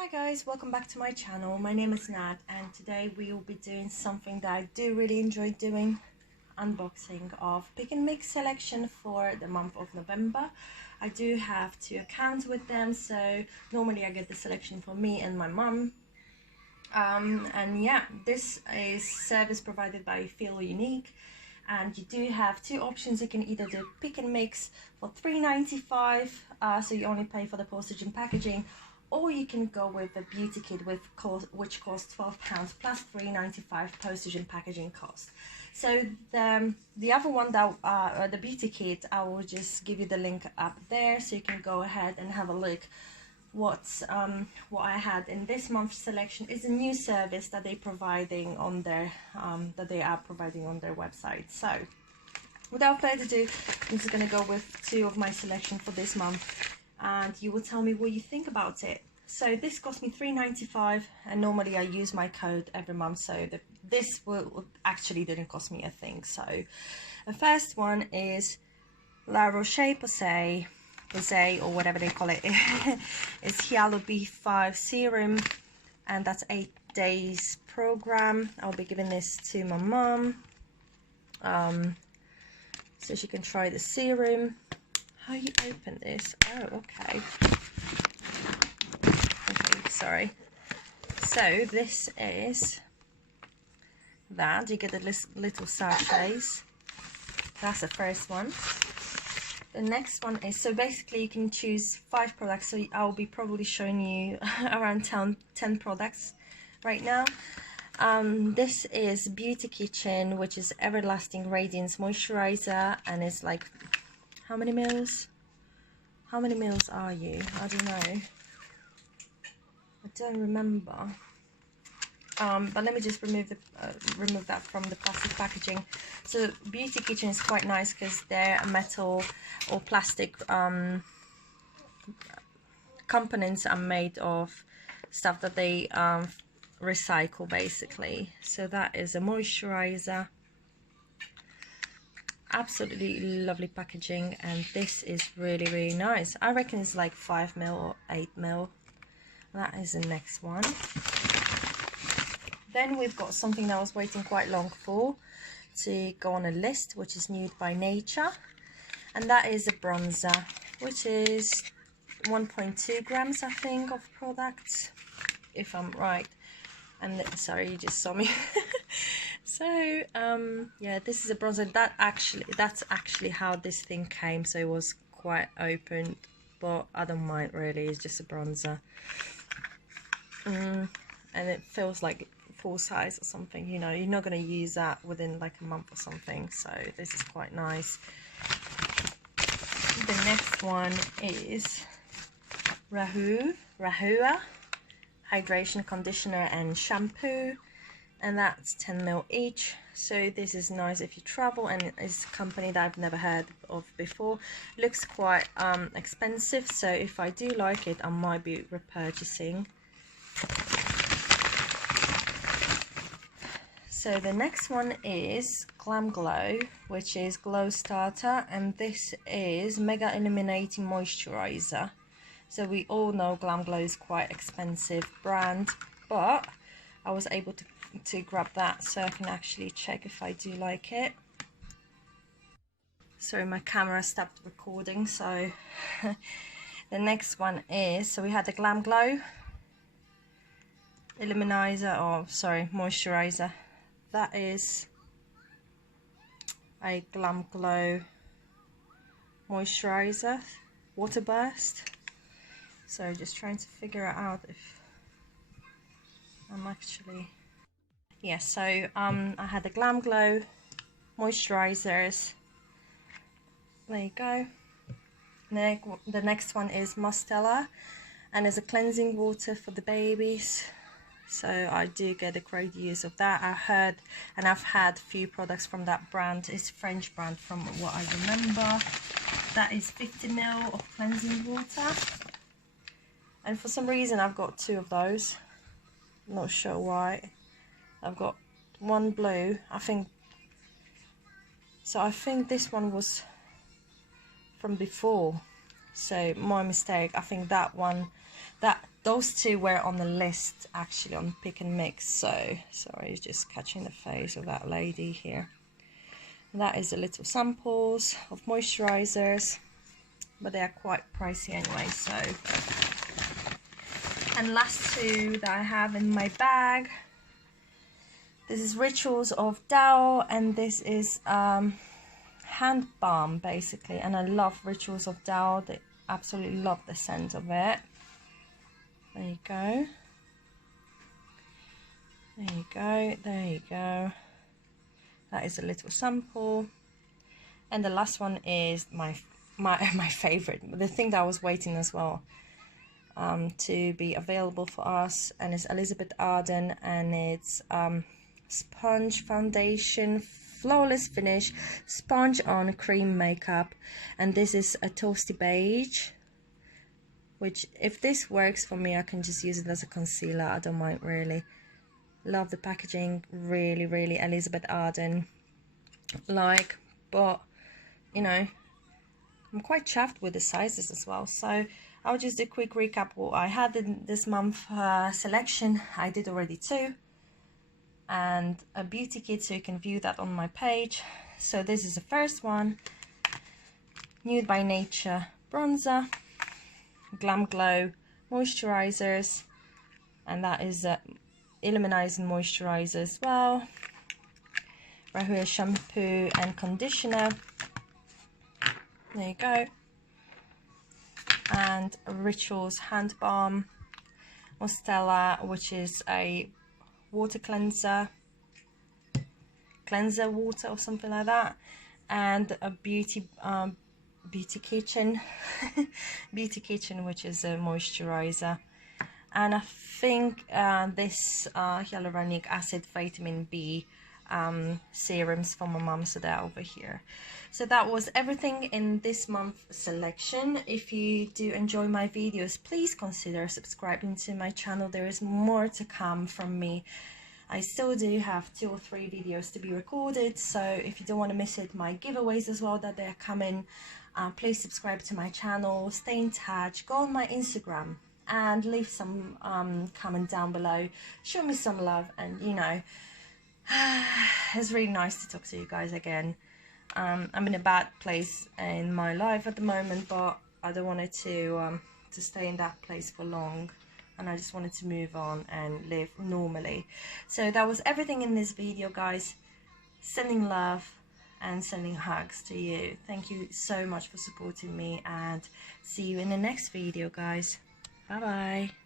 Hi guys, welcome back to my channel. My name is Nat and today we will be doing something that I do really enjoy doing, unboxing of pick and mix selection for the month of November. I do have 2 accounts with them, so normally I get the selection for me and my mum. And yeah, this is service provided by Feel Unique, and you do have 2 options. You can either do pick and mix for $3.95, so you only pay for the postage and packaging, or you can go with the beauty kit which costs £12 plus $3.95 postage and packaging cost. So the other one, that the beauty kit, I will just give you the link up there so you can go ahead and have a look. What I had in this month's selection is a new service that they're providing on their website. So without further ado, I'm just gonna go with 2 of my selection for this month, and you will tell me what you think about it. So this cost me $3.95, and normally I use my code every month, so this actually didn't cost me a thing. So the first one is La Roche-Posay, or whatever they call it. It's Hyalo B5 serum, and that's 8 days program. I'll be giving this to my mum, so she can try the serum. How you open this? Oh, okay. Okay, sorry. So this is that. You get the little sachets. That's the first one. The next one is, so basically you can choose 5 products. So I'll be probably showing you around 10 products right now. This is Beauty Kitchen, which is Everlasting Radiance Moisturizer, and it's like, how many mils? How many mils are you? I don't know. I don't remember. But let me just remove that from the plastic packaging. So Beauty Kitchen is quite nice because they're metal or plastic components are made of stuff that they recycle basically. So that is a moisturizer. Absolutely lovely packaging, and this is really nice. I reckon it's like 5 mil or 8 mil. That is the next one. Then we've got something that I was waiting quite long for to go on a list, which is Nude by Nature, and that is a bronzer, which is 1.2 grams I think of product, if I'm right. And sorry, you just saw me. So yeah, this is a bronzer. That's actually how this thing came, so it was quite open, but I don't mind really. It's just a bronzer, and it feels like full size or something. You know, you're not going to use that within like a month or something, so this is quite nice. The next one is Rahua hydration conditioner and shampoo, and that's 10 ml each. So this is nice if you travel, and it's a company that I've never heard of before. Looks quite expensive, so if I do like it, I might be repurchasing. So the next one is Glam Glow, which is Glow Starter, and this is Mega Illuminating Moisturizer. So we all know Glam Glow is quite expensive brand, but I was able to grab that so I can actually check if I do like it. Sorry, my camera stopped recording. So the next one is, so we had the Glam Glow moisturizer. That is a Glam Glow moisturizer, water burst. So just trying to figure out if I'm actually, yeah. So I had the Glam Glow moisturizers. There you go. The next one is Mustela, and it's a cleansing water for the babies. So I do get a great use of that. I heard, and I've had a few products from that brand. It's a French brand from what I remember. That is 50 ml of cleansing water. And for some reason I've got 2 of those. Not sure why. I've got one blue, I think. So I think this one was from before. So my mistake. I think that one, that those two were on the list actually on Pick and Mix. So sorry, just catching the face of that lady here. That is a little samples of moisturizers, but they are quite pricey anyway. So, and last two that I have in my bag, this is Rituals of Tao, and this is hand balm basically, and I love Rituals of Tao. They absolutely love the scent of it. There you go. There you go. There you go. That is a little sample. And the last one is my favorite, the thing that I was waiting as well to be available for us, and it's Elizabeth Arden, and it's sponge foundation, flawless finish, sponge on cream makeup, and this is a toasty beige, which if this works for me, I can just use it as a concealer. I don't mind really. Love the packaging, really, really Elizabeth Arden like, but you know, I'm quite chuffed with the sizes as well. So I'll just do a quick recap what I had in this month selection. I did already 2, and a beauty kit, so you can view that on my page. So this is the first one, Nude by Nature bronzer, Glam Glow moisturizers, and that is illuminizing moisturizer as well. Rahua shampoo and conditioner. There you go. And Rituals hand balm, Mostella, which is a water cleanser water or something like that, and a beauty kitchen beauty kitchen, which is a moisturizer. And I think this hyaluronic acid vitamin B serums for my mum, so they're over here. So that was everything in this month's selection. If you do enjoy my videos, please consider subscribing to my channel. There is more to come from me. I still do have 2 or 3 videos to be recorded, so if you don't want to miss it, my giveaways as well that they're coming, please subscribe to my channel, stay in touch, go on my Instagram and leave some comment down below, show me some love, and you know, it's really nice to talk to you guys again. I'm in a bad place in my life at the moment, but I don't want it to stay in that place for long, and I just wanted to move on and live normally. So that was everything in this video, guys. Sending love and sending hugs to you. Thank you so much for supporting me, and see you in the next video, guys. Bye bye.